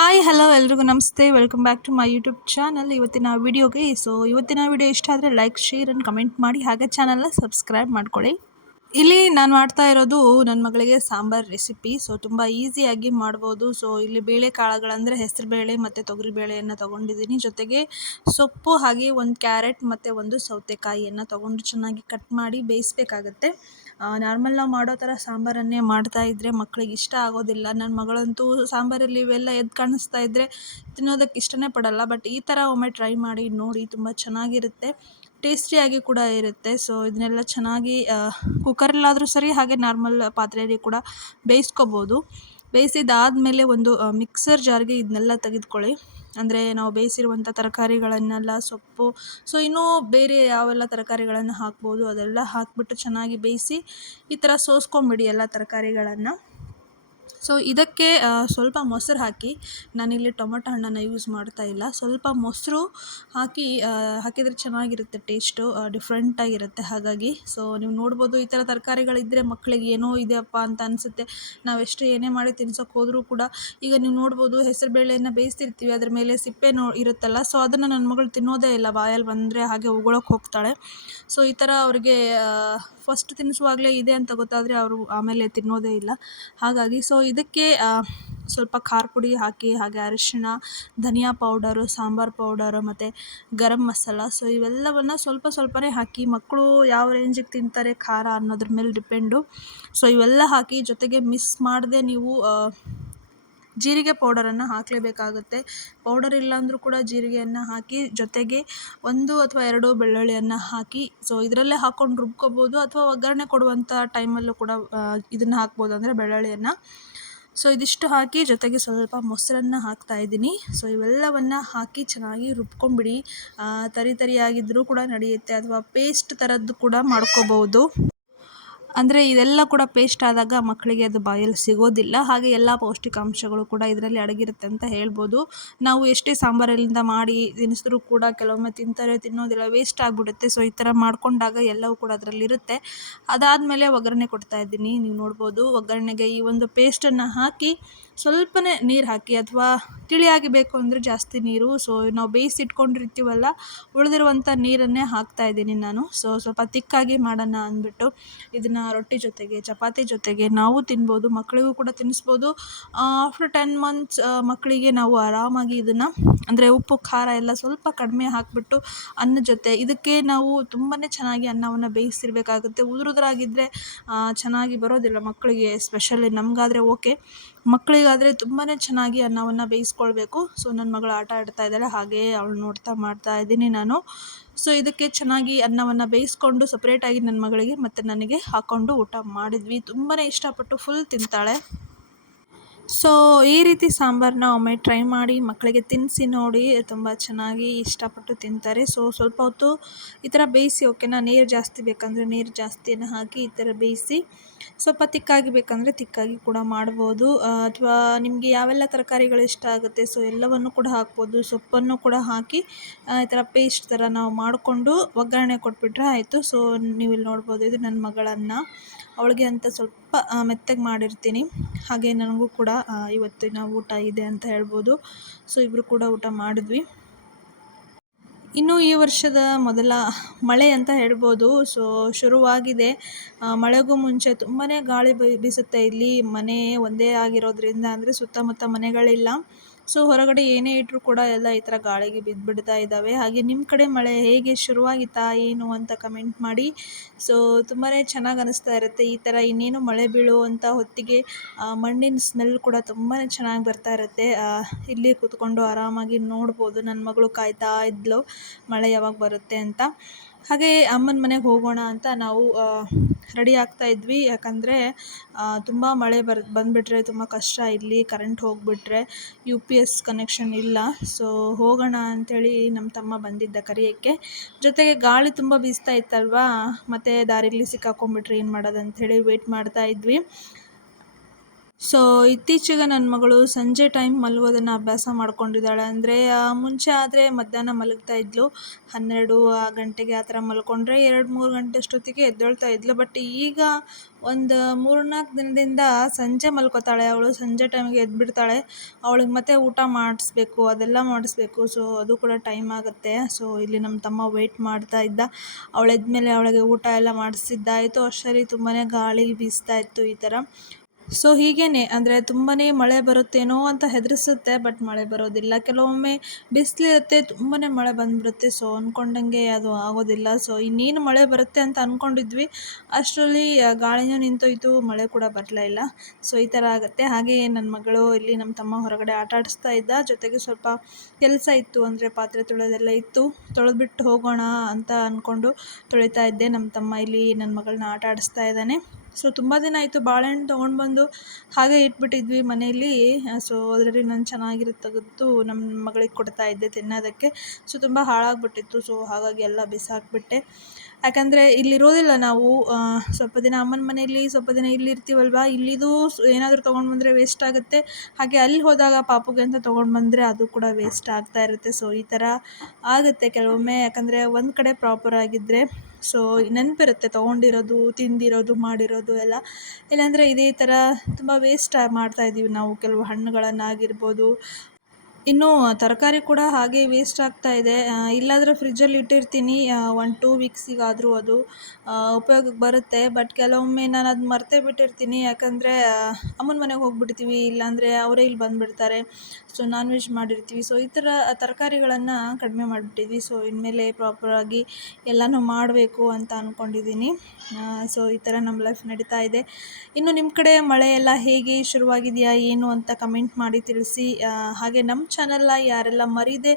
Hi hello ಎಲ್ರಿಗೂ. ನಮಸ್ತೆ. Welcome back to my YouTube channel ಇವತ್ತಿನ ವಿಡಿಯೋಗೆ ಸೊ ಇವತ್ತಿನ ವಿಡಿಯೋ ಇಷ್ಟ ಆದರೆ ಲೈಕ್ ಶೇರ್ ಆ್ಯಂಡ್ ಕಮೆಂಟ್ ಮಾಡಿ. ಹಾಗೆ ಚಾನಲ್ನ ಸಬ್ಸ್ಕ್ರೈಬ್ ಮಾಡ್ಕೊಳ್ಳಿ. ಇಲ್ಲಿ ನಾನು ಮಾಡ್ತಾ ಇರೋದು ನನ್ನ ಮಗಳಿಗೆ ಸಾಂಬಾರ್ ರೆಸಿಪಿ ಸೊ ತುಂಬ ಈಸಿಯಾಗಿ ಮಾಡ್ಬೋದು. ಸೊ ಇಲ್ಲಿ ಬೇಳೆ ಕಾಳುಗಳಂದರೆ ಹೆಸರು ಬೇಳೆ ಮತ್ತು ತೊಗರಿ ಬೇಳೆಯನ್ನು ತೊಗೊಂಡಿದ್ದೀನಿ. ಜೊತೆಗೆ ಸೊಪ್ಪು ಹಾಗೆ ಒಂದು ಕ್ಯಾರೆಟ್ ಮತ್ತು ಒಂದು ಸೌತೆಕಾಯಿಯನ್ನು ತೊಗೊಂಡು ಚೆನ್ನಾಗಿ ಕಟ್ ಮಾಡಿ ಬೇಯಿಸ್ಬೇಕಾಗತ್ತೆ. ನಾರ್ಮಲ್ ನಾವು ಮಾಡೋ ಥರ ಸಾಂಬಾರನ್ನೇ ಮಾಡ್ತಾ ಇದ್ದರೆ ಮಕ್ಳಿಗೆ ಇಷ್ಟ ಆಗೋದಿಲ್ಲ. ನನ್ನ ಮಗಳಂತೂ ಸಾಂಬಾರಲ್ಲಿ ಇವೆಲ್ಲ ಎದ್ದು ಕಾಣಿಸ್ತಾ ಇದ್ದರೆ ತಿನ್ನೋದಕ್ಕೆ ಇಷ್ಟನೇ ಪಡೋಲ್ಲ. ಬಟ್ ಈ ಥರ ಒಮ್ಮೆ ಟ್ರೈ ಮಾಡಿ ನೋಡಿ ತುಂಬ ಚೆನ್ನಾಗಿರುತ್ತೆ. ಟೇಸ್ಟಿಯಾಗಿ ಕೂಡ ಇರುತ್ತೆ. ಸೊ ಇದನ್ನೆಲ್ಲ ಚೆನ್ನಾಗಿ ಕುಕ್ಕರಲ್ಲಾದರೂ ಸರಿ ಹಾಗೆ ನಾರ್ಮಲ್ ಪಾತ್ರೆಯಲ್ಲಿ ಕೂಡ ಬೇಯಿಸ್ಕೊಬೋದು. ಬೇಯಿಸಿದಾದ್ಮೇಲೆ ಒಂದು ಮಿಕ್ಸರ್ ಜಾರ್ಗೆ ಇದನ್ನೆಲ್ಲ ತೆಗೆದುಕೊಳ್ಳಿ. ಅಂದರೆ ನಾವು ಬೇಯಿಸಿರುವಂಥ ತರಕಾರಿಗಳನ್ನೆಲ್ಲ, ಸೊಪ್ಪು ಸೊ ಇನ್ನೂ ಬೇರೆ ಯಾವೆಲ್ಲ ತರಕಾರಿಗಳನ್ನು ಹಾಕ್ಬೋದು ಅದೆಲ್ಲ ಹಾಕಿಬಿಟ್ಟು ಚೆನ್ನಾಗಿ ಬೇಯಿಸಿ ಈ ಥರ ಸೋಸ್ಕೊಂಬಿಡಿ ಎಲ್ಲ ತರಕಾರಿಗಳನ್ನು. ಸೊ ಇದಕ್ಕೆ ಸ್ವಲ್ಪ ಮೊಸರು ಹಾಕಿ, ನಾನಿಲ್ಲಿ ಟೊಮೊಟೊ ಹಣ್ಣನ್ನು ಯೂಸ್ ಮಾಡ್ತಾ ಇಲ್ಲ. ಸ್ವಲ್ಪ ಮೊಸರು ಹಾಕಿ ಹಾಕಿದರೆ ಚೆನ್ನಾಗಿರುತ್ತೆ ಟೇಸ್ಟು ಡಿಫ್ರೆಂಟಾಗಿರುತ್ತೆ ಹಾಗಾಗಿ ಸೊ ನೀವು ನೋಡ್ಬೋದು ಈ ಥರ ತರಕಾರಿಗಳಿದ್ದರೆ ಮಕ್ಕಳಿಗೆ ಏನೋ ಇದೆಯಪ್ಪ ಅಂತ ಅನಿಸುತ್ತೆ. ನಾವೆಷ್ಟು ಏನೇ ಮಾಡಿ ತಿನ್ಸೋಕೆ ಹೋದರೂ ಕೂಡ, ಈಗ ನೀವು ನೋಡ್ಬೋದು ಹೆಸರು ಬೇಳೆಯನ್ನು ಬೇಯಿಸ್ತಿರ್ತೀವಿ, ಅದ್ರ ಮೇಲೆ ಸಿಪ್ಪೆ ನೋ, ಇರುತ್ತಲ್ಲ ಸೊ ಅದನ್ನು ನನ್ನ ಮಗಳು ತಿನ್ನೋದೇ ಇಲ್ಲ. ಬಾಯಲ್ಲಿ ಬಂದರೆ ಹಾಗೆ ಉಗುಳೋಕೆ ಹೋಗ್ತಾಳೆ. ಸೊ ಈ ಥರ ಅವ್ರಿಗೆ ಫಸ್ಟ್ ತಿನ್ನಿಸುವಾಗಲೇ ಇದೆ ಅಂತ ಗೊತ್ತಾದರೆ ಅವರು ಆಮೇಲೆ ತಿನ್ನೋದೇ ಇಲ್ಲ. ಹಾಗಾಗಿ ಸೊ ಇದಕ್ಕೆ ಸ್ವಲ್ಪ ಖಾರ ಪುಡಿ ಹಾಕಿ, ಹಾಗೆ ಅರಿಶಿಣ, ಧನಿಯಾ ಪೌಡರು, ಸಾಂಬಾರು ಪೌಡರು ಮತ್ತು ಗರಂ ಮಸಾಲ. ಸೊ ಇವೆಲ್ಲವನ್ನು ಸ್ವಲ್ಪ ಸ್ವಲ್ಪನೇ ಹಾಕಿ, ಮಕ್ಕಳು ಯಾವ ರೇಂಜಿಗೆ ತಿಂತಾರೆ ಖಾರ ಅನ್ನೋದ್ರ ಮೇಲೆ ಡಿಪೆಂಡು ಸೊ ಇವೆಲ್ಲ ಹಾಕಿ ಜೊತೆಗೆ ಮಿಸ್ ಮಾಡದೆ ನೀವು ಜೀರಿಗೆ ಪೌಡರನ್ನು ಹಾಕಲೇಬೇಕಾಗುತ್ತೆ. ಪೌಡರ್ ಇಲ್ಲಾಂದರೂ ಕೂಡ ಜೀರಿಗೆಯನ್ನು ಹಾಕಿ, ಜೊತೆಗೆ ಒಂದು ಅಥವಾ ಎರಡು ಬೆಳ್ಳುಳ್ಳಿಯನ್ನು ಹಾಕಿ ಸೊ ಇದರಲ್ಲೇ ಹಾಕ್ಕೊಂಡು ರುಬ್ಕೋಬೋದು ಅಥವಾ ಒಗ್ಗರಣೆ ಕೊಡುವಂಥ ಟೈಮಲ್ಲೂ ಕೂಡ ಇದನ್ನು ಹಾಕ್ಬೋದು ಅಂದರೆ ಬೆಳ್ಳುಳ್ಳಿಯನ್ನು. ಸೊ ಇದಿಷ್ಟು ಹಾಕಿ ಜೊತೆಗೆ ಸ್ವಲ್ಪ ಮೊಸರನ್ನು ಹಾಕ್ತಾ ಇದ್ದೀನಿ. ಸೊ ಇವೆಲ್ಲವನ್ನು ಹಾಕಿ ಚೆನ್ನಾಗಿ ರುಬ್ಕೊಂಬಿಡಿ. ತರಿ ತರಿಯಾಗಿದ್ದರೂ ಕೂಡ ನಡೆಯುತ್ತೆ. ಅಥವಾ ಪೇಸ್ಟ್ ಥರದ್ದು ಕೂಡ ಮಾಡ್ಕೋಬೋದು. ಅಂದರೆ ಇದೆಲ್ಲ ಕೂಡ ಪೇಸ್ಟ್ ಆದಾಗ ಮಕ್ಕಳಿಗೆ ಅದು ಬಾಯಲ್ಲಿ ಸಿಗೋದಿಲ್ಲ. ಹಾಗೆ ಎಲ್ಲ ಪೌಷ್ಟಿಕಾಂಶಗಳು ಕೂಡ ಇದರಲ್ಲಿ ಅಡಗಿರುತ್ತೆ ಅಂತ ಹೇಳ್ಬೋದು. ನಾವು ಎಷ್ಟೇ ಸಾಂಬಾರಲ್ಲಿಂದ ಮಾಡಿ ತಿನ್ನಿಸಿದ್ರು ಕೂಡ ಕೆಲವೊಮ್ಮೆ ತಿಂತಾರೆ, ತಿನ್ನೋದಿಲ್ಲ ವೇಸ್ಟ್ ಆಗಿಬಿಡುತ್ತೆ. ಸೊ ಈ ಥರ ಮಾಡಿಕೊಂಡಾಗ ಎಲ್ಲವೂ ಕೂಡ ಅದರಲ್ಲಿರುತ್ತೆ. ಅದಾದಮೇಲೆ ಒಗ್ಗರಣೆ ಕೊಡ್ತಾ ಇದ್ದೀನಿ. ನೀವು ನೋಡ್ಬೋದು, ಒಗ್ಗರಣೆಗೆ ಈ ಒಂದು ಪೇಸ್ಟನ್ನು ಹಾಕಿ ಸ್ವಲ್ಪನೇ ನೀರು ಹಾಕಿ ಅಥವಾ ತಿಳಿಯಾಗಿ ಬೇಕು ಅಂದರೆ ಜಾಸ್ತಿ ನೀರು. ಸೊ ನಾವು ಬೇಯಿಸಿಟ್ಕೊಂಡಿರ್ತೀವಲ್ಲ ಉಳಿದಿರುವಂಥ ನೀರನ್ನೇ ಹಾಕ್ತಾ ಇದ್ದೀನಿ ನಾನು. ಸೊ ಸ್ವಲ್ಪ ತಿಕ್ಕಾಗಿ ಮಾಡೋಣ ಅಂದ್ಬಿಟ್ಟು ಇದನ್ನು ರೊಟ್ಟಿ ಜೊತೆಗೆ, ಚಪಾತಿ ಜೊತೆಗೆ ನಾವು ತಿನ್ಬೋದು ಮಕ್ಕಳಿಗೂ ಕೂಡ ತಿನ್ನಿಸ್ಬೋದು ಆಫ್ಟರ್ ಟೆನ್ ಮಂತ್ಸ್ ಮಕ್ಕಳಿಗೆ ನಾವು ಆರಾಮಾಗಿ ಇದನ್ನು, ಅಂದರೆ ಉಪ್ಪು, ಖಾರ ಎಲ್ಲ ಸ್ವಲ್ಪ ಕಡಿಮೆ ಹಾಕಿಬಿಟ್ಟು ಅನ್ನ ಜೊತೆ, ಇದಕ್ಕೆ ನಾವು ತುಂಬಾ ಚೆನ್ನಾಗಿ ಅನ್ನವನ್ನು ಬೇಯಿಸಿರ್ಬೇಕಾಗುತ್ತೆ ಉದುರುದ್ರಾಗಿದ್ದರೆ ಚೆನ್ನಾಗಿ ಬರೋದಿಲ್ಲ ಮಕ್ಕಳಿಗೆ ಸ್ಪೆಷಲಿ ನಮಗಾದರೆ ಓಕೆ ಮಕ್ಕಳಿಗಾದರೆ ತುಂಬಾ ಚೆನ್ನಾಗಿ ಅನ್ನವನ್ನು ಬೇಯಿಸ್ಕೊಳ್ಬೇಕು. ಸೊ ನನ್ನ ಮಗಳು ಆಟ ಆಡ್ತಾ ಇದ್ದಾಳೆ ಹಾಗೇ ಅವಳು ನೋಡ್ತಾ ಮಾಡ್ತಾ ಇದ್ದೀನಿ ನಾನು. ಸೊ, ಇದಕ್ಕೆ ಚೆನ್ನಾಗಿ ಅನ್ನವನ್ನು ಬೇಯಿಸ್ಕೊಂಡು ಸಪ್ರೇಟಾಗಿ ನನ್ನ ಮಗಳಿಗೆ ಮತ್ತು ನನಗೆ ಹಾಕ್ಕೊಂಡು ಊಟ ಮಾಡಿದ್ವಿ. ತುಂಬಾ ಇಷ್ಟಪಟ್ಟು ಫುಲ್ ತಿಂತಾಳೆ. ಸೊ ಈ ರೀತಿ ಸಾಂಬಾರನ್ನ ಒಮ್ಮೆ ಟ್ರೈ ಮಾಡಿ ಮಕ್ಕಳಿಗೆ ತಿನ್ನಿಸಿ ನೋಡಿ, ತುಂಬ ಚೆನ್ನಾಗಿ ಇಷ್ಟಪಟ್ಟು ತಿಂತಾರೆ. ಸೊ ಸ್ವಲ್ಪ ಹೊತ್ತು ಈ ಥರ ಬೇಯಿಸಿ ಓಕೆನಾ ನೀರು ಜಾಸ್ತಿ ಬೇಕಂದರೆ ನೀರು ಜಾಸ್ತಿಯನ್ನು ಹಾಕಿ ಈ ಥರ ಬೇಯಿಸಿ, ಸ್ವಲ್ಪ ತಿಕ್ಕಾಗಿ ಬೇಕಂದರೆ ತಿಕ್ಕಾಗಿ ಕೂಡ ಮಾಡ್ಬೋದು. ಅಥವಾ ನಿಮಗೆ ಯಾವೆಲ್ಲ ತರಕಾರಿಗಳು ಇಷ್ಟ ಆಗುತ್ತೆ ಸೊ ಎಲ್ಲವನ್ನು ಕೂಡ ಹಾಕ್ಬೋದು. ಸೊಪ್ಪನ್ನು ಕೂಡ ಹಾಕಿ ಈ ಥರ ಪೇಸ್ಟ್ ಥರ ನಾವು ಮಾಡಿಕೊಂಡು ಒಗ್ಗರಣೆ ಕೊಟ್ಬಿಟ್ರೆ ಆಯಿತು. ಸೊ ನೀವು ಇಲ್ಲಿ ನೋಡ್ಬೋದು, ಇದು ನನ್ನ ಮಗಳನ್ನು. ಅವಳಿಗೆ ಅಂತ ಸ್ವಲ್ಪ ಮೆತ್ತಗೆ ಮಾಡಿರ್ತೀನಿ. ಹಾಗೆ ನನಗೂ ಕೂಡ ಇವತ್ತಿನ ಊಟ ಇದೆ ಅಂತ ಹೇಳ್ಬೋದು. ಸೊ ಇಬ್ಬರು ಕೂಡ ಊಟ ಮಾಡಿದ್ವಿ. ಇನ್ನು ಈ ವರ್ಷದ ಮೊದಲ ಮಳೆ ಅಂತ ಹೇಳ್ಬೋದು. ಸೊ, ಶುರುವಾಗಿದೆ. ಮಳೆಗೂ ಮುಂಚೆ ತುಂಬಾ ಗಾಳಿ ಬೀಸುತ್ತೆ. ಇಲ್ಲಿ ಮನೆ ಒಂದೇ ಆಗಿರೋದ್ರಿಂದ ಅಂದರೆ ಸುತ್ತಮುತ್ತ ಮನೆಗಳಿಲ್ಲ. ಸೊ ಹೊರಗಡೆ ಏನೇ ಇಟ್ಟರೂ ಕೂಡ ಎಲ್ಲ ಈ ಥರ ಗಾಳಿಗೆ ಬಿದ್ದುಬಿಡ್ತಾ ಇದ್ದಾವೆ. ಹಾಗೆ ನಿಮ್ಮ ಕಡೆ ಮಳೆ ಹೇಗೆ ಶುರುವಾಗಿತ್ತಾ ಏನು ಅಂತ ಕಮೆಂಟ್ ಮಾಡಿ. ಸೊ ತುಂಬಾ ಚೆನ್ನಾಗಿ ಅನಿಸ್ತಾ ಇರುತ್ತೆ ಈ ಥರ ಇನ್ನೇನು ಮಳೆ ಬೀಳುವಂಥ ಹೊತ್ತಿಗೆ ಮಣ್ಣಿನ ಸ್ಮೆಲ್ ಕೂಡ ತುಂಬಾ ಚೆನ್ನಾಗಿ ಬರ್ತಾ ಇರುತ್ತೆ. ಇಲ್ಲಿ ಕೂತ್ಕೊಂಡು ಆರಾಮಾಗಿ ನೋಡ್ಬೋದು. ನನ್ನ ಮಗಳು ಕಾಯ್ತಾ ಇದ್ಲು, ಮಳೆ ಯಾವಾಗ ಬರುತ್ತೆ ಅಂತ. ಹಾಗೆ ಅಮ್ಮನ ಮನೆಗೆ ಹೋಗೋಣ ಅಂತ ನಾವು ರೆಡಿ ಆಗ್ತಾ ಇದ್ವಿ. ಯಾಕಂದರೆ ತುಂಬ ಮಳೆ ಬರ್, ಬಂದುಬಿಟ್ರೆ, ತುಂಬ ಕಷ್ಟ ಇಲ್ಲಿ ಕರೆಂಟ್ ಹೋಗಿಬಿಟ್ರೆ ಯು ಪಿ ಎಸ್ ಕನೆಕ್ಷನ್ ಇಲ್ಲ. ಸೊ ಹೋಗೋಣ ಅಂಥೇಳಿ ನಮ್ಮ ತಮ್ಮ ಬಂದಿದ್ದ ಕರೆಯೋಕ್ಕೆ. ಜೊತೆಗೆ ಗಾಳಿ ತುಂಬ ಬೀಸ್ತಾ ಇತ್ತಲ್ವಾ? ಮತ್ತು ದಾರಿಲಿ ಸಿಕ್ಕಾಕೊಂಡ್ಬಿಟ್ರೆ ಏನು ಮಾಡೋದು ಅಂಥೇಳಿ ವೇಟ್ ಮಾಡ್ತಾ ಇದ್ವಿ. ಸೊ ಇತ್ತೀಚೆಗೆ ನನ್ನ ಮಗಳು ಸಂಜೆ ಟೈಮ್ ಮಲಗೋದನ್ನು ಅಭ್ಯಾಸ ಮಾಡ್ಕೊಂಡಿದ್ದಾಳೆ. ಅಂದರೆ ಮುಂಚೆ ಆದರೆ ಮಧ್ಯಾಹ್ನ ಮಲಗ್ತಾ ಇದ್ಲು. ಹನ್ನೆರಡು ಗಂಟೆಗೆ ಆ ಥರ ಮಲ್ಕೊಂಡ್ರೆ ಎರಡು ಮೂರು ಗಂಟೆ ಅಷ್ಟೊತ್ತಿಗೆ ಎದ್ದೇಳ್ತಾ ಇದ್ಲು. ಬಟ್ ಈಗ ಒಂದು ಮೂರು ನಾಲ್ಕು ದಿನದಿಂದ ಸಂಜೆ ಮಲ್ಕೋತಾಳೆ. ಅವಳು ಸಂಜೆ ಟೈಮಿಗೆ ಎದ್ಬಿಡ್ತಾಳೆ. ಅವಳಿಗೆ ಮತ್ತೆ ಊಟ ಮಾಡಿಸ್ಬೇಕು, ಅದೆಲ್ಲ ಮಾಡಿಸ್ಬೇಕು. ಸೊ ಅದು ಕೂಡ ಟೈಮ್ ಆಗುತ್ತೆ. ಸೊ ಇಲ್ಲಿ ನಮ್ಮ ತಮ್ಮ ವೆಯ್ಟ್ ಮಾಡ್ತಾ ಇದ್ದ. ಅವಳೆದ್ಮೇಲೆ ಅವಳಿಗೆ ಊಟ ಎಲ್ಲ ಮಾಡಿಸಿದ್ದಾಯಿತು. ಅಷ್ಟರಲ್ಲಿ ತುಂಬಾ ಗಾಳಿ ಬೀಸ್ತಾ ಇತ್ತು ಈ ಥರ ಸೊ ಹೀಗೇನೆ, ಅಂದರೆ ತುಂಬಾ ಮಳೆ ಬರುತ್ತೇನೋ ಅಂತ ಹೆದರಿಸುತ್ತೆ ಬಟ್ ಮಳೆ ಬರೋದಿಲ್ಲ. ಕೆಲವೊಮ್ಮೆ ಬಿಸಿಲಿರುತ್ತೆ ತುಂಬಾ ಮಳೆ ಬಂದುಬಿಡುತ್ತೆ. ಸೊ ಅಂದ್ಕೊಂಡಂಗೆ ಅದು ಆಗೋದಿಲ್ಲ. ಸೊ ಇನ್ನೇನು ಮಳೆ ಬರುತ್ತೆ ಅಂತ ಅಂದ್ಕೊಂಡಿದ್ವಿ ಅಷ್ಟರಲ್ಲಿ ಗಾಳಿನೂ ನಿಂತೋಯ್ತು, ಮಳೆ ಕೂಡ ಬರಲೇ ಇಲ್ಲ. ಸೊ ಈ ಥರ ಆಗುತ್ತೆ. ಹಾಗೆಯೇ ನನ್ನ ಮಗಳು ಇಲ್ಲಿ ನಮ್ಮ ತಮ್ಮ ಹೊರಗಡೆ ಆಟ ಆಡಿಸ್ತಾ ಇದ್ದ. ಜೊತೆಗೆ ಸ್ವಲ್ಪ ಕೆಲಸ ಇತ್ತು, ಅಂದರೆ ಪಾತ್ರೆ ತೊಳೆದೆಲ್ಲ ಇತ್ತು. ತೊಳೆದ್ಬಿಟ್ಟು ಹೋಗೋಣ ಅಂತ ಅಂದ್ಕೊಂಡು ತೊಳಿತಾ ಇದ್ದೆ. ನಮ್ಮ ತಮ್ಮ ಇಲ್ಲಿ ನನ್ನ ಮಗಳನ್ನ ಆಟ ಆಡಿಸ್ತಾ ಇದ್ದಾನೆ. ಸೊ ತುಂಬ ದಿನ ಆಯಿತು ಬಾಳೆಹಣ್ಣು ತೊಗೊಂಡು ಬಂದು ಹಾಗೆ ಇಟ್ಬಿಟ್ಟಿದ್ವಿ ಮನೆಯಲ್ಲಿ. ಸೊ ಅದರಲ್ಲಿ ನಾನು ಚೆನ್ನಾಗಿರೋ ತೆಗೆದು ನಮ್ಮ ಮಗಳಿಗೆ ಕೊಡ್ತಾ ಇದ್ದೆ ತಿನ್ನೋದಕ್ಕೆ. ಸೊ ತುಂಬ ಹಾಳಾಗಿಬಿಟ್ಟಿತ್ತು. ಸೊ ಹಾಗಾಗಿ ಎಲ್ಲ ಬಿಸಾಕಿಬಿಟ್ಟೆ. ಯಾಕಂದರೆ ಇಲ್ಲಿರೋದಿಲ್ಲ ನಾವು ಸ್ವಲ್ಪ ದಿನ ಅಮ್ಮನ ಮನೆಯಲ್ಲಿ, ಸ್ವಲ್ಪ ದಿನ ಇಲ್ಲಿ ಇರ್ತೀವಲ್ವಾ? ಇಲ್ಲಿದು ಏನಾದರೂ ತೊಗೊಂಡು ಬಂದರೆ ವೇಸ್ಟ್ ಆಗುತ್ತೆ. ಹಾಗೆ ಅಲ್ಲಿ ಹೋದಾಗ ಪಾಪುಗೆ ಅಂತ ತೊಗೊಂಡು ಬಂದರೆ ಅದು ಕೂಡ ವೇಸ್ಟ್ ಆಗ್ತಾ ಇರುತ್ತೆ. ಸೊ ಈ ಥರ ಆಗುತ್ತೆ ಕೆಲವೊಮ್ಮೆ. ಯಾಕಂದರೆ ಒಂದು ಕಡೆ ಪ್ರಾಪರ್ ಆಗಿದ್ದರೆ ಸೊ ನೆನಪಿರುತ್ತೆ ತೊಗೊಂಡಿರೋದು, ತಿಂದಿರೋದು, ಮಾಡಿರೋದು ಎಲ್ಲ. ಇಲ್ಲಾಂದರೆ ಇದೇ ಥರ ತುಂಬ ವೇಸ್ಟ್ ಮಾಡ್ತಾಯಿದ್ದೀವಿ ನಾವು. ಕೆಲವು ಹಣ್ಣುಗಳನ್ನಾಗಿರ್ಬೋದು ಇನ್ನು ತರಕಾರಿ ಕೂಡ ಹಾಗೆ ವೇಸ್ಟ್ ಆಗ್ತಾ ಇದೆ. ಇಲ್ಲಾದರೆ ಫ್ರಿಜ್ಜಲ್ಲಿ ಇಟ್ಟಿರ್ತೀನಿ. ಒನ್ ಟೂ ವೀಕ್ಸಿಗಾದರೂ ಅದು ಉಪಯೋಗಕ್ಕೆ ಬರುತ್ತೆ. ಬಟ್ ಕೆಲವೊಮ್ಮೆ ನಾನು ಅದು ಮರ್ತೇ ಬಿಟ್ಟಿರ್ತೀನಿ. ಯಾಕಂದರೆ ಅಮ್ಮನ ಮನೆಗೆ ಹೋಗ್ಬಿಡ್ತೀವಿ. ಇಲ್ಲಾಂದರೆ ಅವರೇ ಇಲ್ಲಿ ಬಂದುಬಿಡ್ತಾರೆ. ಸೊ ನಾನ್ ವೆಜ್ ಮಾಡಿರ್ತೀವಿ. ಸೊ ಈ ಥರ ತರಕಾರಿಗಳನ್ನು ಕಡಿಮೆ ಮಾಡಿಬಿಟ್ಟಿದ್ವಿ. ಸೊ ಇನ್ಮೇಲೆ ಪ್ರಾಪರಾಗಿ ಎಲ್ಲನೂ ಮಾಡಬೇಕು ಅಂತ ಅಂದ್ಕೊಂಡಿದ್ದೀನಿ ಸೊ ಈ ಥರ ನಮ್ಮ ಲೈಫ್ ನಡೀತಾ ಇದೆ. ಇನ್ನು ನಿಮ್ಮ ಕಡೆ ಮಳೆ ಎಲ್ಲ ಹೇಗೆ ಶುರುವಾಗಿದೆಯಾ, ಏನು ಅಂತ ಕಮೆಂಟ್ ಮಾಡಿ ತಿಳಿಸಿ. ಹಾಗೆ ನಮ್ಮ ಚಾನಲ್ನ ಯಾರೆಲ್ಲ ಮರೀದೆ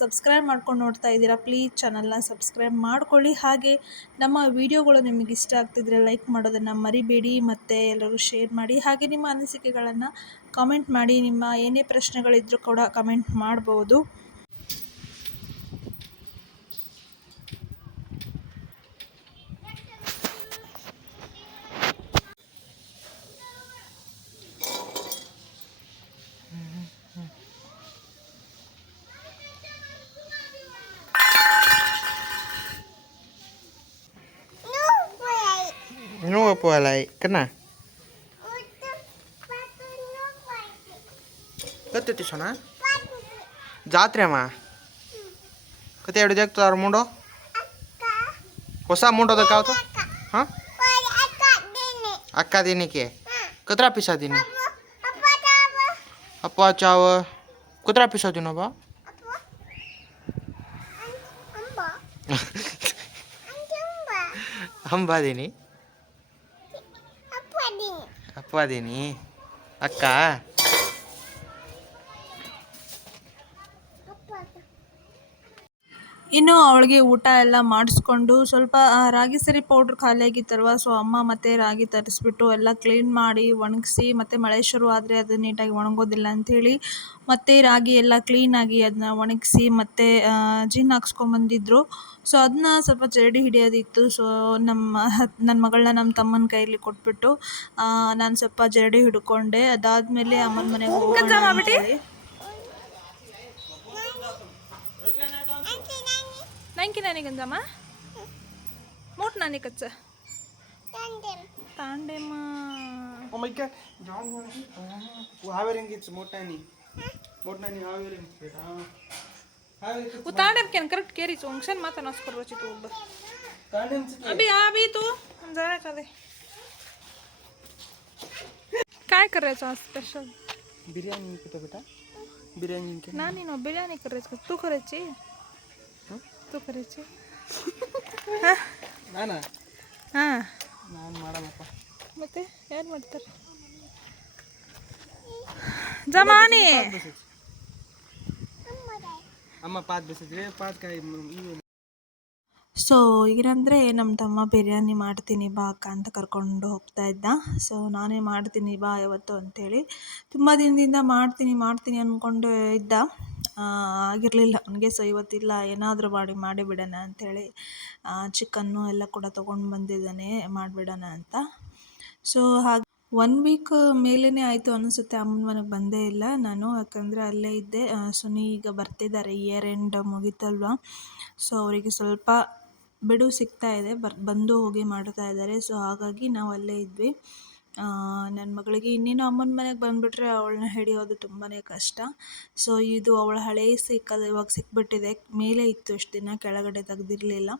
ಸಬ್ಸ್ಕ್ರೈಬ್ ಮಾಡ್ಕೊಂಡು ನೋಡ್ತಾ ಇದ್ದೀರಾ ಪ್ಲೀಸ್ ಚಾನಲ್ನ ಸಬ್ಸ್ಕ್ರೈಬ್ ಮಾಡ್ಕೊಳ್ಳಿ. ಹಾಗೆ ನಮ್ಮ ವೀಡಿಯೋಗಳು ನಿಮಗೆ ಇಷ್ಟ ಆಗ್ತಿದ್ರೆ ಲೈಕ್ ಮಾಡೋದನ್ನು ಮರಿಬೇಡಿ, ಮತ್ತು ಎಲ್ಲರೂ ಶೇರ್ ಮಾಡಿ. ಹಾಗೆ ನಿಮ್ಮ ಅನಿಸಿಕೆಗಳನ್ನು ಕಾಮೆಂಟ್ ಮಾಡಿ, ನಿಮ್ಮ ಏನೇ ಪ್ರಶ್ನೆಗಳಿದ್ದರೂ ಕೂಡ ಕಮೆಂಟ್ ಮಾಡ್ಬೋದು. Apa alai? Kena? ಗೊತ್ತಿತ್ತು ಸೋನ ಜಾತ್ರೆ ಅಮ್ಮ ಕತೆ ಎರಡು ಜಾಗ್ತದಾರ ಮುಂಡೋ ಹೊಸ ಮುಂಡೋದಕ್ಕೆ ಯಾವ್ದು ಹಾಂ ಅಕ್ಕ ದಿನಕ್ಕೆ ಕತ್ರಾ ಪಿಸಾ ದಿನ ಅಪ್ಪ ಚಾವ ಕುತ್ರಾ ಪಿಸಾ ದಿನ ಬಾ ಅಂಬಾ ದಿನಿ ಅಪ್ಪ ದಿನಿ ಅಕ್ಕ ಇನ್ನು ಅವಳಿಗೆ ಊಟ ಎಲ್ಲ ಮಾಡಿಸ್ಕೊಂಡು ಸ್ವಲ್ಪ ರಾಗಿ ಸರಿ ಪೌಡ್ರ್ ಖಾಲಿಯಾಗಿತ್ತಲ್ವ? ಸೊ ಅಮ್ಮ ಮತ್ತೆ ರಾಗಿ ತರಿಸ್ಬಿಟ್ಟು ಎಲ್ಲ ಕ್ಲೀನ್ ಮಾಡಿ ಒಣಗಿಸಿ ಮತ್ತು ಮಳೆ ಶುರು ಆದರೆ ಅದು ನೀಟಾಗಿ ಒಣಗೋದಿಲ್ಲ ಅಂಥೇಳಿ ಮತ್ತೆ ರಾಗಿ ಎಲ್ಲ ಕ್ಲೀನಾಗಿ ಅದನ್ನ ಒಣಗಿಸಿ ಮತ್ತು ಜೀನ್ ಹಾಕ್ಸ್ಕೊಂಬಂದಿದ್ರು ಸೊ ಅದನ್ನ ಸ್ವಲ್ಪ ಜರಡಿ ಹಿಡಿಯೋದಿತ್ತು. ಸೊ ನಮ್ಮ ನನ್ನ ಮಗಳನ್ನ ನಮ್ಮ ತಮ್ಮನ ಕೈಯಲ್ಲಿ ಕೊಟ್ಬಿಟ್ಟು ನಾನು ಸ್ವಲ್ಪ ಜರಡಿ ಹಿಡ್ಕೊಂಡೆ. ಅದಾದಮೇಲೆ ಅಮ್ಮನ ಮನೆಗೆ ಹೋಗಿ nanki nani ganjama mot nani kacca ತಾಂಡೆಮ್ಮ Oh my god, John hovering it's ಮೋಟಾನಿ ಮೋಟಾನಿ ಹಾವೇರಿಂಗ್ ಬೇಟಾ ಹಾವೇರಿಂಗ್ वो तांडेम केन करेक्ट केरी चोंगशन माता नस कर रची तू अब ಕಾಂಡೆಮ್ अभी आ अभी तू हम जरा चले काय करायचं आज स्पेशल ಬಿರಿಯಾನಿ किती बेटा बिर्याणी के नाही ना बिर्याणी करायची का तू करायची तू ಮತ್ತೆ ಏನು ಮಾಡ್ತಾರೆ? ಜಮಾನಿ. ಅಮ್ಮ ಸೊ ಈಗಂದ್ರೆ ನಮ್ಮ ತಮ್ಮ ಬಿರಿಯಾನಿ ಮಾಡ್ತೀನಿ ಬಾ ಅಕ್ಕ ಅಂತ ಕರ್ಕೊಂಡು ಹೋಗ್ತಾ ಇದ್ದ. ಸೊ ನಾನೇ ಮಾಡ್ತೀನಿ ಬಾ ಯಾವತ್ತು ಹೇಳಿ ತುಂಬ ದಿನದಿಂದ ಮಾಡ್ತೀನಿ ಮಾಡ್ತೀನಿ ಅಂದ್ಕೊಂಡು ಇದ್ದ. ಆಗಿರಲಿಲ್ಲ. ನನಗೆ ಸೊ ಇವತ್ತಿಲ್ಲ, ಏನಾದರೂ ಮಾಡಿ, ಮಾಡಿಬಿಡೋಣ ಅಂಥೇಳಿ ಚಿಕನ್ನು ಎಲ್ಲ ಕೂಡ ತೊಗೊಂಡು ಬಂದಿದ್ದಾನೆ, ಮಾಡಿಬಿಡೋಣ ಅಂತ. ಸೊ ಹಾಗೆ ಒನ್ ವೀಕ್ ಮೇಲೇ ಆಯಿತು ಅನಿಸುತ್ತೆ, ಅಮ್ಮನ ಮನೆಗೆ ಬಂದೇ ಇಲ್ಲ ನಾನು. ಯಾಕಂದರೆ ಅಲ್ಲೇ ಇದ್ದೆ. ಸುನಿ ಈಗ ಬರ್ತಿದ್ದಾರೆ ಇಯರ್ ಎಂಡ್ ಮುಗೀತಲ್ವ? ಸೊ ಅವರಿಗೆ ಸ್ವಲ್ಪ ಬಿಡು ಸಿಗ್ತಾ ಇದೆ, ಬರ್, ಬಂದು ಹೋಗಿ ಮಾಡ್ತಾ ಇದ್ದಾರೆ. ಸೊ ಹಾಗಾಗಿ ನಾವು ಅಲ್ಲೇ ಇದ್ವಿ. ನನ್ನ ಮಗಳಿಗೆ ಇನ್ನೇನು ಅಮ್ಮನ ಮನೆಗೆ ಬಂದುಬಿಟ್ರೆ ಅವಳನ್ನ ಹಿಡಿಯೋದು ತುಂಬಾ ಕಷ್ಟ. ಸೊ ಇದು ಅವಳ ಹಳೆಯ ಸೈಕಲ್ ಇವಾಗ ಸಿಕ್ಬಿಟ್ಟಿದೆ. ಮೇಲೆ ಇತ್ತು ಇಷ್ಟು ದಿನ, ಕೆಳಗಡೆ ತೆಗ್ದಿರಲಿಲ್ಲ.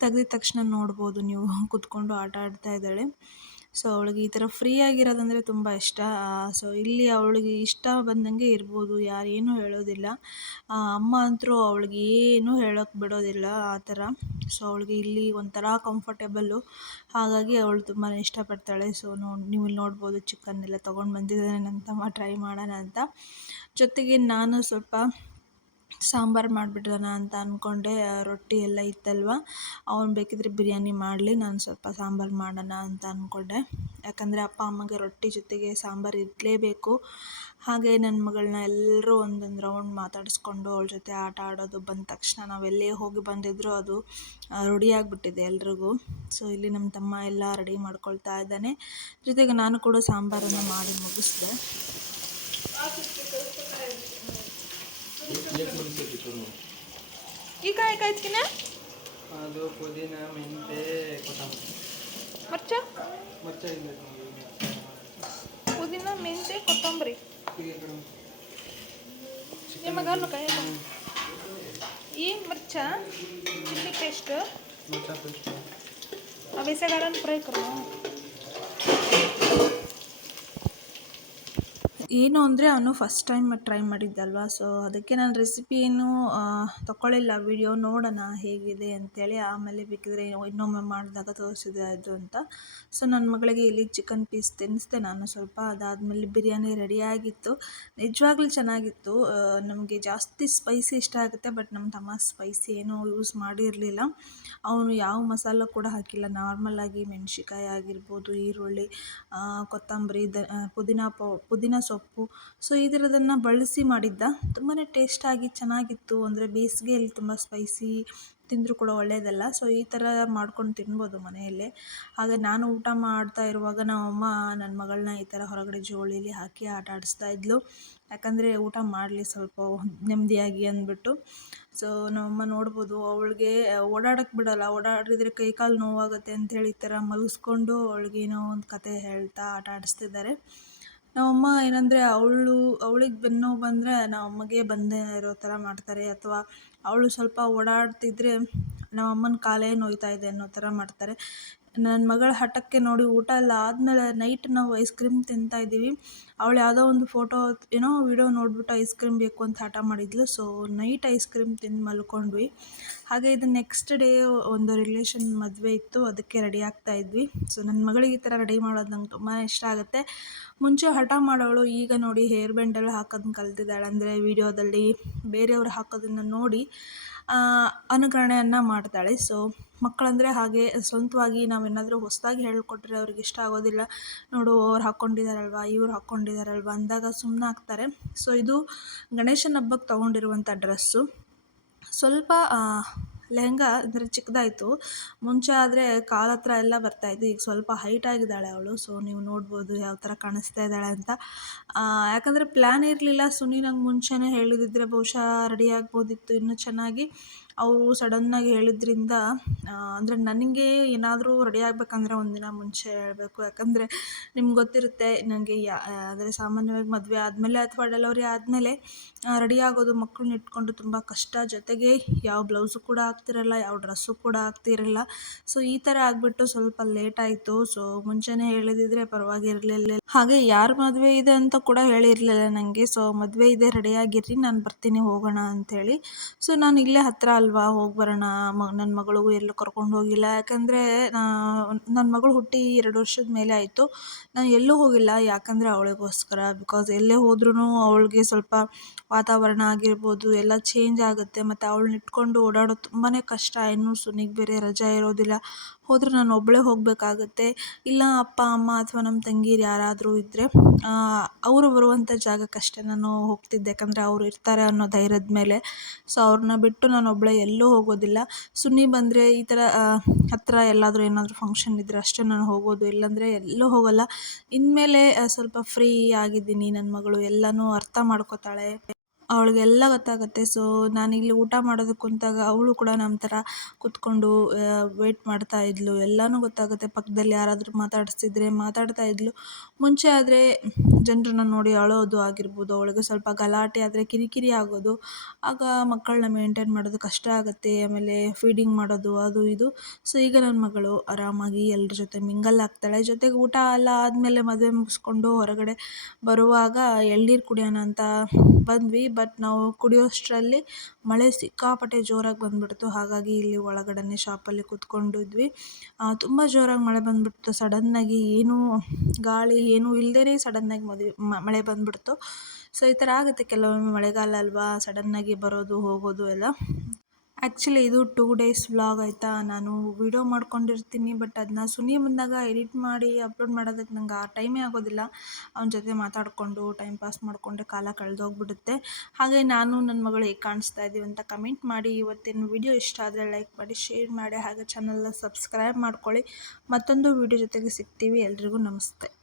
ತೆಗ್ದಿದ ತಕ್ಷಣ ನೋಡ್ಬೋದು, ನೀವು ಕೂತ್ಕೊಂಡು ಆಟ ಆಡ್ತಾ ಇದ್ದಾಳೆ. ಸೊ ಅವಳಿಗೆ ಈ ಥರ ಫ್ರೀ ಆಗಿರೋದಂದರೆ ತುಂಬ ಇಷ್ಟ. ಸೊ ಇಲ್ಲಿ ಅವಳಿಗೆ ಇಷ್ಟ ಬಂದಂಗೆ ಇರ್ಬೋದು ಯಾರೇನೂ ಹೇಳೋದಿಲ್ಲ. ಅಮ್ಮ ಅಂತೂ ಅವಳಿಗೆ ಏನೂ ಹೇಳೋಕ್ಕೆ ಬಿಡೋದಿಲ್ಲ ಆ ಥರ. ಸೊ ಅವಳಿಗೆ ಇಲ್ಲಿ ಒಂಥರ ಕಂಫರ್ಟೇಬಲ್ಲು ಹಾಗಾಗಿ ಅವಳು ತುಂಬಾ ಇಷ್ಟಪಡ್ತಾಳೆ. ಸೊ ನೋಡಿ ನೀವು ಇಲ್ಲಿ ನೋಡ್ಬೋದು ಚಿಕನ್ ಎಲ್ಲ ತೊಗೊಂಡು ಬಂದಿದ್ದಾನೆ ನನ್ನ ತಮ್ಮ ಟ್ರೈ ಮಾಡೋಣ ಅಂತ. ಜೊತೆಗೆ ನಾನು ಸ್ವಲ್ಪ ಸಾಂಬಾರು ಮಾಡಿಬಿಡೋಣ ಅಂತ ಅಂದ್ಕೊಂಡೆ ರೊಟ್ಟಿ ಎಲ್ಲ ಇತ್ತಲ್ವ, ಅವ್ನು ಬೇಕಿದ್ರೆ ಬಿರಿಯಾನಿ ಮಾಡಲಿ, ನಾನು ಸ್ವಲ್ಪ ಸಾಂಬಾರು ಮಾಡೋಣ ಅಂತ ಅಂದ್ಕೊಂಡೆ ಯಾಕಂದರೆ ಅಪ್ಪ ಅಮ್ಮಗೆ ರೊಟ್ಟಿ ಜೊತೆಗೆ ಸಾಂಬಾರು ಇರಲೇಬೇಕು. ಹಾಗೆ ನನ್ನ ಮಗಳನ್ನ ಎಲ್ಲರೂ ಒಂದೊಂದು ರೌಂಡ್ ಮಾತಾಡಿಸ್ಕೊಂಡು ಅವಳ ಜೊತೆ ಆಟ ಆಡೋದು ಬಂದ ತಕ್ಷಣ ನಾವು ಎಲ್ಲೇ ಹೋಗಿ ಬಂದಿದ್ರು ಅದು ರೆಡಿಯಾಗಿಬಿಟ್ಟಿದೆ ಆಗಿಬಿಟ್ಟಿದೆ ಎಲ್ರಿಗೂ. ಸೊ ಇಲ್ಲಿ ನಮ್ಮ ತಮ್ಮ ಎಲ್ಲ ರೆಡಿ ಮಾಡ್ಕೊಳ್ತಾ ಇದ್ದಾನೆ. ಜೊತೆಗೆ ನಾನು ಕೂಡ ಸಾಂಬಾರನ್ನು ಮಾಡಿ ಮುಗಿಸಿದೆ. ಈಗ ಕಾಯ್ಕಾಯ್ತಿನ ಅದು ಪುದೀನ ಮೆಂತೆ ಕೊತ್ತಂಬರಿ ಮರ್ಚ ಮಚ್ಚ ಇಲ್ಲ ಪುದೀನ ಮೆಂತೆ ಕೊತ್ತಂಬರಿ ಹೀಗೆ ಕಡೆ ನಿಮಗನ್ನು ಕೈ ಏನು ಮರ್ಚ ಚಿಲ್ಲಿ ಪೇಸ್ಟ್ ಮಚ್ಚ ಪೇಸ್ಟ್ अब ऐसा कारण फ्राई करो ಏನು ಅಂದರೆ ಅವನು ಫಸ್ಟ್ ಟೈಮ್ ಟ್ರೈ ಮಾಡಿದ್ದಲ್ವ? ಸೊ ಅದಕ್ಕೆ ನಾನು ರೆಸಿಪಿ ಏನು ತಗೊಳ್ಳಿಲ್ಲ ವಿಡಿಯೋ ನೋಡೋಣ ಹೇಗಿದೆ ಅಂತೇಳಿ, ಆಮೇಲೆ ಬೇಕಿದ್ರೆ ಇನ್ನೊಮ್ಮೆ ಮಾಡಿದಾಗ ತೋರಿಸಿದೆ ಅದು ಅಂತ. ಸೊ ನನ್ನ ಮಗಳಿಗೆ ಇಲ್ಲಿ ಚಿಕನ್ ಪೀಸ್ ತಿನ್ನಿಸ್ದೆ. ನಾನು ಸ್ವಲ್ಪ ಅದಾದಮೇಲೆ ಬಿರಿಯಾನಿ ರೆಡಿಯಾಗಿತ್ತು ನಿಜವಾಗ್ಲೂ ಚೆನ್ನಾಗಿತ್ತು. ನಮಗೆ ಜಾಸ್ತಿ ಸ್ಪೈಸಿ ಇಷ್ಟ ಆಗುತ್ತೆ ಬಟ್ ನಮ್ಮ ತಮ್ಮ ಸ್ಪೈಸಿ ಏನೂ ಯೂಸ್ ಮಾಡಿರಲಿಲ್ಲ. ಅವನು ಯಾವ ಮಸಾಲ ಕೂಡ ಹಾಕಿಲ್ಲ. ನಾರ್ಮಲಾಗಿ ಮೆಣಸಿಕಾಯಿ ಆಗಿರ್ಬೋದು, ಈರುಳ್ಳಿ ಕೊತ್ತಂಬರಿ, ದ ಪುದೀನ ಪುದೀನ ಸೊಪ್ಪು ಸೊ ಈ ಥರದನ್ನು ಬಳಸಿ ಮಾಡಿದ್ದ. ತುಂಬಾ ಟೇಸ್ಟಾಗಿ ಚೆನ್ನಾಗಿತ್ತು. ಅಂದರೆ ಬೇಸಿಗೆಯಲ್ಲಿ ತುಂಬ ಸ್ಪೈಸಿ ತಿಂದರೂ ಕೂಡ ಒಳ್ಳೆಯದಲ್ಲ ಸೊ ಈ ಥರ ಮಾಡ್ಕೊಂಡು ತಿನ್ಬೋದು ಮನೆಯಲ್ಲೇ. ಹಾಗೆ ನಾನು ಊಟ ಮಾಡ್ತಾ ಇರುವಾಗ ನಮ್ಮಮ್ಮ ನನ್ನ ಮಗಳನ್ನ ಈ ಥರ ಹೊರಗಡೆ ಜೋಳಿಲಿ ಹಾಕಿ ಆಟ ಆಡಿಸ್ತಾ ಇದ್ಲು. ಯಾಕಂದರೆ ಊಟ ಮಾಡಲಿ ಸ್ವಲ್ಪ ನೆಮ್ಮದಿಯಾಗಿ ಅಂದ್ಬಿಟ್ಟು. ಸೊ ನಮ್ಮಮ್ಮ ನೋಡ್ಬೋದು, ಅವಳಿಗೆ ಓಡಾಡಕ್ಕೆ ಬಿಡೋಲ್ಲ. ಓಡಾಡಿದ್ರೆ ಕೈ ಕಾಲು ನೋವಾಗುತ್ತೆ ಅಂತೇಳಿ ಈ ಥರ ಮಲಗಿಸ್ಕೊಂಡು ಅವಳಿಗೇನೋ ಒಂದು ಕತೆ ಹೇಳ್ತಾ ಆಟ ಆಡಿಸ್ತಿದ್ದಾರೆ. ನಮ್ಮಮ್ಮ ಏನಂದರೆ ಅವಳು, ಅವಳಿಗೆ ಬೆನ್ನೋವು ಬಂದರೆ ನಮ್ಮಮ್ಮಗೆ ಬಂದೇ ಇರೋ ಥರ ಮಾಡ್ತಾರೆ. ಅಥವಾ ಅವಳು ಸ್ವಲ್ಪ ಓಡಾಡ್ತಿದ್ರೆ ನಮ್ಮಮ್ಮನ ಕಾಲೇ ನೋಯ್ತಾ ಇದೆ ಅನ್ನೋ ಥರ ಮಾಡ್ತಾರೆ. ನನ್ನ ಮಗಳ ಹಠಕ್ಕೆ ನೋಡಿ ಊಟ ಎಲ್ಲ ಆದಮೇಲೆ ನೈಟ್ ನಾವು ಐಸ್ ಕ್ರೀಮ್ ತಿಂತಾ ಇದ್ದೀವಿ. ಅವಳು ಯಾವುದೋ ಒಂದು ಫೋಟೋ ಏನೋ ವಿಡಿಯೋ ನೋಡಿಬಿಟ್ಟು ಐಸ್ ಕ್ರೀಮ್ ಬೇಕು ಅಂತ ಹಠ ಮಾಡಿದ್ಲು. ಸೊ ನೈಟ್ ಐಸ್ ಕ್ರೀಮ್ ತಿಂದು ಮಲ್ಕೊಂಡ್ವಿ. ಹಾಗೆ ಇದು ನೆಕ್ಸ್ಟ್ ಡೇ ಒಂದು ರಿಲೇಷನ್ ಮದುವೆ ಇತ್ತು. ಅದಕ್ಕೆ ರೆಡಿ ಆಗ್ತಾ ಇದ್ವಿ. ಸೊ ನನ್ನ ಮಗಳಿಗೆ ಈ ಥರ ರೆಡಿ ಮಾಡೋದು ನಂಗೆ ತುಂಬಾ ಇಷ್ಟ ಆಗುತ್ತೆ. ಮುಂಚೆ ಹಠ ಮಾಡೋಳು ಈಗ ನೋಡಿ ಹೇರ್ ಬ್ಯಾಂಡೆಲ್ಲ ಹಾಕೋದನ್ನ ಕಲ್ತಿದ್ದಾಳೆ ಅಂದರೆ ವಿಡಿಯೋದಲ್ಲಿ ಬೇರೆಯವರು ಹಾಕೋದನ್ನು ನೋಡಿ ಅನುಕರಣೆಯನ್ನು ಮಾಡ್ತಾಳೆ. ಸೊ ಮಕ್ಕಳಂದರೆ ಹಾಗೆ ಸ್ವಂತವಾಗಿ ನಾವೇನಾದರೂ ಹೊಸದಾಗಿ ಹೇಳಿಕೊಟ್ರೆ ಅವ್ರಿಗೆ ಇಷ್ಟ ಆಗೋದಿಲ್ಲ. ನೋಡು, ಅವ್ರು ಹಾಕ್ಕೊಂಡಿದ್ದಾರಲ್ವ ಇವ್ರು ಹಾಕ್ಕೊಂಡಿದ್ದಾರಲ್ವ ಅಂದಾಗ ಸುಮ್ಮನೆ ಆಗ್ತಾರೆ ಸೊ ಇದು ಗಣೇಶನ ಹಬ್ಬಕ್ಕೆ ತೊಗೊಂಡಿರುವಂಥ ಡ್ರೆಸ್ಸು. ಸ್ವಲ್ಪ ಲೆಹಂಗಾ ಅಂದರೆ ಚಿಕ್ಕದಾಯಿತು. ಮುಂಚೆ ಆದರೆ ಕಾಲ ಹತ್ರ ಎಲ್ಲ ಬರ್ತಾಯಿದ್ದು ಈಗ ಸ್ವಲ್ಪ ಹೈಟ್ ಆಗಿದ್ದಾಳೆ ಅವಳು. ಸೊ ನೀವು ನೋಡ್ಬೋದು ಯಾವ ಥರ ಕಾಣಿಸ್ತಾ ಇದ್ದಾಳೆ ಅಂತ. ಯಾಕಂದರೆ ಪ್ಲ್ಯಾನ್ ಇರಲಿಲ್ಲ. ಸುನಿ ನಂಗೆ ಮುಂಚೆನೇ ಹೇಳಿದಿದ್ರೆ ಬಹುಶಃ ರೆಡಿ ಆಗ್ಬೋದಿತ್ತು ಇನ್ನೂ ಚೆನ್ನಾಗಿ. ಅವರು ಸಡನ್ನಾಗಿ ಹೇಳಿದ್ರಿಂದ ಅಂದರೆ ನನಗೆ ಏನಾದರೂ ರೆಡಿ ಆಗಬೇಕಂದ್ರೆ ಒಂದಿನ ಮುಂಚೆ ಹೇಳಬೇಕು. ಯಾಕಂದರೆ ನಿಮ್ಗೆ ಗೊತ್ತಿರುತ್ತೆ ನನಗೆ ಯಾ ಅಂದರೆ ಸಾಮಾನ್ಯವಾಗಿ ಮದುವೆ ಆದಮೇಲೆ ಅಥವಾ ಡೆಲವರಿ ಆದಮೇಲೆ ರೆಡಿ ಆಗೋದು ಮಕ್ಕಳನ್ನ ಇಟ್ಕೊಂಡು ತುಂಬ ಕಷ್ಟ. ಜೊತೆಗೆ ಯಾವ ಬ್ಲೌಸು ಕೂಡ ಆಗ್ತಿರಲ್ಲ ಯಾವ ಡ್ರೆಸ್ಸು ಕೂಡ ಆಗ್ತಿರಲ್ಲ ಸೊ ಈ ಥರ ಆಗಿಬಿಟ್ಟು ಸ್ವಲ್ಪ ಲೇಟ್ ಆಯಿತು. ಸೊ ಮುಂಚೆನೇ ಹೇಳಿದಿದ್ರೆ ಪರವಾಗಿರಲಿಲ್ಲ. ಹಾಗೆ ಯಾರ ಮದುವೆ ಇದೆ ಅಂತ ಕೂಡ ಹೇಳಿರಲಿಲ್ಲ ನನಗೆ ಸೊ ಮದುವೆ ಇದೆ ರೆಡಿಯಾಗಿರ್ರಿ ನಾನು ಬರ್ತೀನಿ, ಹೋಗೋಣ ಅಂಥೇಳಿ ಸೊ ನಾನು ಇಲ್ಲೇ ಹತ್ತಿರ ಅಲ್ವಾ ಹೋಗಿ ಬರೋಣ, ಮ ನನ್ನ ಮಗಳಿಗೂ ಎಲ್ಲೂ ಕರ್ಕೊಂಡು ಹೋಗಿಲ್ಲ. ಯಾಕಂದರೆ ನನ್ನ ಮಗಳು ಹುಟ್ಟಿ ಎರಡು ವರ್ಷದ ಮೇಲೆ ಆಯಿತು. ನಾನು ಎಲ್ಲೂ ಹೋಗಿಲ್ಲ, ಯಾಕಂದರೆ ಅವಳಿಗೋಸ್ಕರ. ಬಿಕಾಸ್ ಎಲ್ಲೇ ಹೋದ್ರೂ ಅವಳಿಗೆ ಸ್ವಲ್ಪ ವಾತಾವರಣ ಆಗಿರ್ಬೋದು, ಎಲ್ಲ ಚೇಂಜ್ ಆಗುತ್ತೆ. ಮತ್ತು ಅವಳನ್ನ ಇಟ್ಕೊಂಡು ಓಡಾಡೋದು ತುಂಬಾ ಕಷ್ಟ. ಇನ್ನು ಸುನಿಗೆ ಬೇರೆ ರಜಾ ಇರೋದಿಲ್ಲ. ಹೋದರೆ ನಾನು ಒಬ್ಬಳೇ ಹೋಗಬೇಕಾಗತ್ತೆ. ಇಲ್ಲ ಅಪ್ಪ, ಅಮ್ಮ ಅಥವಾ ನಮ್ಮ ತಂಗೀರು ಯಾರಾದರೂ ಇದ್ದರೆ ಅವರು ಬರುವಂಥ ಜಾಗಕ್ಕಷ್ಟೇ ನಾನು ಹೋಗ್ತಿದ್ದೆ. ಯಾಕಂದರೆ ಅವ್ರು ಇರ್ತಾರೆ ಅನ್ನೋ ಧೈರ್ಯದ ಮೇಲೆ. ಸೊ ಅವ್ರನ್ನ ಬಿಟ್ಟು ನಾನು ಒಬ್ಬಳೇ ಎಲ್ಲೂ ಹೋಗೋದಿಲ್ಲ. ಸುನಿ ಬಂದರೆ ಈ ಥರ ಹತ್ತಿರ ಎಲ್ಲಾದರೂ ಏನಾದರೂ ಫಂಕ್ಷನ್ ಇದ್ದರೆ ಅಷ್ಟೇ ನಾನು ಹೋಗೋದು. ಇಲ್ಲಾಂದರೆ ಎಲ್ಲೂ ಹೋಗೋಲ್ಲ. ಇನ್ಮೇಲೆ ಸ್ವಲ್ಪ ಫ್ರೀ ಆಗಿದ್ದೀನಿ. ನನ್ನ ಮಗಳು ಎಲ್ಲನೂ ಅರ್ಥ ಮಾಡ್ಕೋತಾಳೆ. ಅವಳಿಗೆಲ್ಲ ಗೊತ್ತಾಗುತ್ತೆ. ಸೊ ನಾನಿಲ್ಲಿ ಊಟ ಮಾಡೋದಕ್ಕೆ ಕುಂತಾಗ ಅವಳು ಕೂಡ ನಮ್ಮ ಥರ ಕೂತ್ಕೊಂಡು ವೇಟ್ ಮಾಡ್ತಾ ಇದ್ಳು ಎಲ್ಲನೂ ಗೊತ್ತಾಗುತ್ತೆ. ಪಕ್ಕದಲ್ಲಿ ಯಾರಾದರೂ ಮಾತಾಡಿಸ್ತಿದ್ರೆ ಮಾತಾಡ್ತಾ ಇದ್ಳು ಮುಂಚೆ ಆದರೆ ಜನರನ್ನ ನೋಡಿ ಅಳೋದು ಆಗಿರ್ಬೋದು. ಅವಳಿಗೆ ಸ್ವಲ್ಪ ಗಲಾಟೆ ಆದರೆ ಕಿರಿಕಿರಿ ಆಗೋದು. ಆಗ ಮಕ್ಕಳನ್ನ ಮೇಂಟೈನ್ ಮಾಡೋದು ಕಷ್ಟ ಆಗುತ್ತೆ. ಆಮೇಲೆ ಫೀಡಿಂಗ್ ಮಾಡೋದು, ಅದು ಇದು. ಸೊ ಈಗ ನನ್ನ ಮಗಳು ಆರಾಮಾಗಿ ಎಲ್ಲರ ಜೊತೆ ಮಿಂಗಲ್ ಆಗ್ತಾಳೆ. ಜೊತೆಗೆ ಊಟ ಎಲ್ಲ ಆದಮೇಲೆ ಮದುವೆ ಮುಗಿಸ್ಕೊಂಡು ಹೊರಗಡೆ ಬರುವಾಗ ಎಳ್ನೀರು ಕುಡಿಯೋಣ ಅಂತ ಬಂದ್ವಿ. ಬಟ್ ನಾವು ಕುಡಿಯೋಷ್ಟರಲ್ಲಿ ಮಳೆ ಸಿಕ್ಕಾಪಟ್ಟೆ ಜೋರಾಗಿ ಬಂದುಬಿಡ್ತು. ಹಾಗಾಗಿ ಇಲ್ಲಿ ಒಳಗಡೆನೇ ಶಾಪಲ್ಲಿ ಕೂತ್ಕೊಂಡಿದ್ವಿ. ತುಂಬ ಜೋರಾಗಿ ಮಳೆ ಬಂದುಬಿಡ್ತು. ಸಡನ್ನಾಗಿ ಏನೂ ಗಾಳಿ ಏನೂ ಇಲ್ಲದೇ ಸಡನ್ನಾಗಿ ಮದುವೆ ಮಳೆ ಬಂದುಬಿಡ್ತು. ಸೊ ಈ ಥರ ಆಗುತ್ತೆ. ಕೆಲವೊಮ್ಮೆ ಮಳೆಗಾಲ ಅಲ್ವಾ? ಸಡನ್ನಾಗಿ ಬರೋದು, ಹೋಗೋದು ಎಲ್ಲ. ಆ್ಯಕ್ಚುಲಿ ಇದು ಟೂ ಡೇಸ್ ವ್ಲಾಗ್ ಆಯಿತಾ? ನಾನು ವೀಡಿಯೋ ಮಾಡ್ಕೊಂಡಿರ್ತೀನಿ ಬಟ್ ಅದನ್ನ ಸುನಿ ಬಂದಾಗ ಎಡಿಟ್ ಮಾಡಿ ಅಪ್ಲೋಡ್ ಮಾಡೋದಕ್ಕೆ ನಂಗೆ ಆ ಟೈಮೇ ಆಗೋದಿಲ್ಲ. ಅವನ ಜೊತೆ ಮಾತಾಡಿಕೊಂಡು ಟೈಮ್ ಪಾಸ್ ಮಾಡಿಕೊಂಡೆ, ಕಾಲ ಕಳೆದೋಗ್ಬಿಡುತ್ತೆ. ಹಾಗೆ ನಾನು ನನ್ನ ಮಗಳು ಹೇಗೆ ಕಾಣಿಸ್ತಾ ಇದ್ದೀವಿ ಅಂತ ಕಮೆಂಟ್ ಮಾಡಿ. ಇವತ್ತಿನ ವಿಡಿಯೋ ಇಷ್ಟ ಆದರೆ ಲೈಕ್ ಮಾಡಿ ಶೇರ್ ಮಾಡಿ. ಹಾಗೆ ಚಾನಲ್ನ ಸಬ್ಸ್ಕ್ರೈಬ್ ಮಾಡ್ಕೊಳ್ಳಿ. ಮತ್ತೊಂದು ವಿಡಿಯೋ ಜೊತೆಗೆ ಸಿಗ್ತೀವಿ. ಎಲ್ರಿಗೂ ನಮಸ್ತೆ.